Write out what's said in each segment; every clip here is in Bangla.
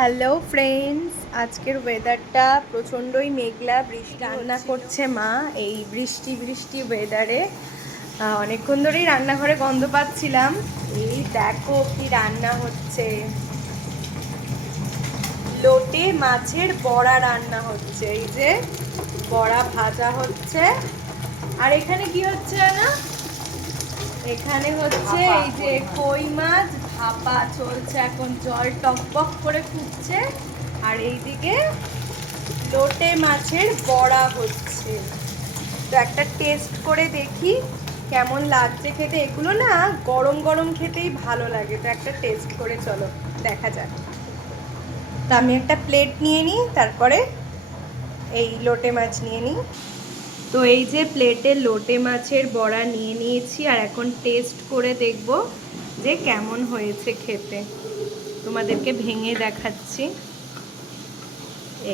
হ্যালো ফ্রেন্ডস, আজকের ওয়েদারটা প্রচণ্ডই মেঘলা, বৃষ্টি রান্না করছে মা এই বৃষ্টি বৃষ্টি ওয়েদারে। অনেকক্ষণ ধরেই রান্নাঘরে গন্ধ পাচ্ছিলাম। এই দেখো কি রান্না হচ্ছে, লোটে মাছের বড়া রান্না হচ্ছে। এই যে বড়া ভাজা হচ্ছে। আর এখানে কি হচ্ছে না, এখানে হচ্ছে এই যে কই মাছ ভাপা চলছে, এখন জল টকবক করে ফুটছে। আর এইদিকে লোটে মাছের বড়া হচ্ছে। তো একটা টেস্ট করে দেখি কেমন লাগছে খেতে। এগুলো না গরম গরম খেতেই ভালো লাগে, তো একটা টেস্ট করে চলো দেখা যাক। তো আমি একটা প্লেট নিয়ে নিই, তারপরে এই লোটে মাছ নিয়ে নিই। তো এই যে প্লেটে লোটে মাছের বড়া নিয়ে নিয়েছি, আর এখন টেস্ট করে দেখব যে কেমন হয়েছে খেতে। তোমাদেরকে ভেঙে দেখাচ্ছি।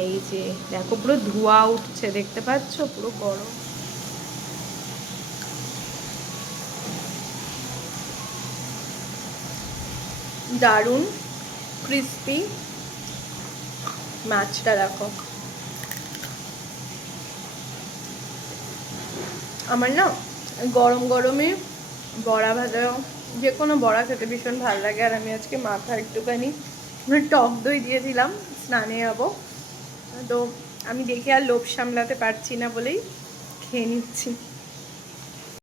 এই যে দেখো পুরো ধোঁয়া উঠছে, দেখতে পাচ্ছ, পুরো গরম। দারুণ ক্রিস্পি মাছটা দেখো। আমার না গরম গরমে বড়া ভাজা, যে কোনো বড়া খেতে ভীষণ ভালো লাগে। আর আমি আজকে মাথা একটুখানি টক দই দিয়েছিলাম, স্নানে যাবো, তো আমি দেখে আর লোভ সামলাতে পারছি না বলেই খেয়ে নিচ্ছি।